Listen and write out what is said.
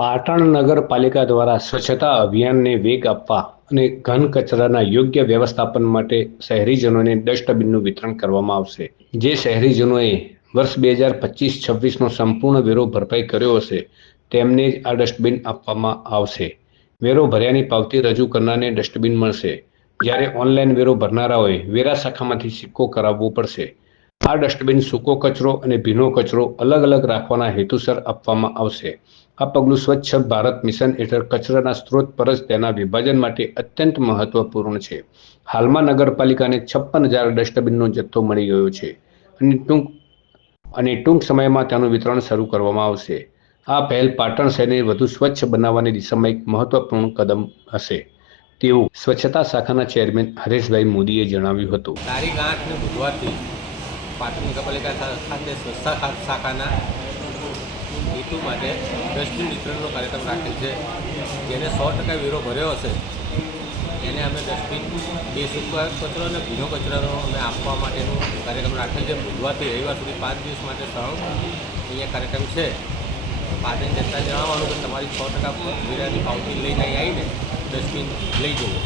પાટણ નગરપાલિકા દ્વારા સ્વચ્છતા અભિયાનને વેગ આપવા અને ઘન કચરાના યોગ્ય વ્યવસ્થાપન માટે શહેરીજનોને ડસ્ટબિનનું વિતરણ કરવામાં આવશે. જે શહેરીજનોએ વર્ષ બે હજાર પચીસ છવ્વીસનો સંપૂર્ણ વેરો ભરપાઈ કર્યો હશે, તેમને જ આ ડસ્ટબિન આપવામાં આવશે. વેરો ભર્યાની પાવતી રજૂ કરનારને ડસ્ટબિન મળશે. જ્યારે ઓનલાઈન વેરો ભરનારાઓએ વેરા શાખામાંથી સિક્કો કરાવવો પડશે. આ ડસ્ટબિન સૂકો કચરો અને ભીનો કચરો અલગ અલગ રાખવાના હેતુસર આપવામાં આવશે. આ પગલું સ્વચ્છ ભારત મિશન હેઠળ કચરાના સ્ત્રોત પર જ તેના વિભાજન માટે અત્યંત મહત્વપૂર્ણ છે. હાલમાં નગરપાલિકાને છપ્પન હજાર ડસ્ટબિનનો જથ્થો મળી ગયો છે અને ટૂંક અને ટૂંક સમયમાં તેનું વિતરણ શરૂ કરવામાં આવશે. આ પહેલ પાટણ શહેરને વધુ સ્વચ્છ બનાવવાની દિશામાં એક મહત્વપૂર્ણ કદમ હશે. તેવું સ્વચ્છતા શાખાના ચેરમેન હરેશભાઈ મોદીએ જણાવ્યું હતું. તારીખ આઠને બુધવારથી પાટણ નગરપાલિકા ખાતે ખા- શાખાના હેતુ માટે ડસ્ટબિન વિતરણનો કાર્યક્રમ રાખેલ છે. જેને સો ટકા વેરો ભર્યો હશે, એને અમે ડસ્ટબિન બે સૂકા કચરો અને ભીનો કચરાનો અમે આપવા માટેનો કાર્યક્રમ રાખેલ છે. બુધવારથી રવિવાર સુધી પાંચ દિવસ માટે સળંગ અહીંયા કાર્યક્રમ છે. પાટણ જનતા જણાવવાનું કે તમારી સો ટકા વેરાની પાવતી લઈને અહીં આવીને ડસ્ટબિન લઈ જવું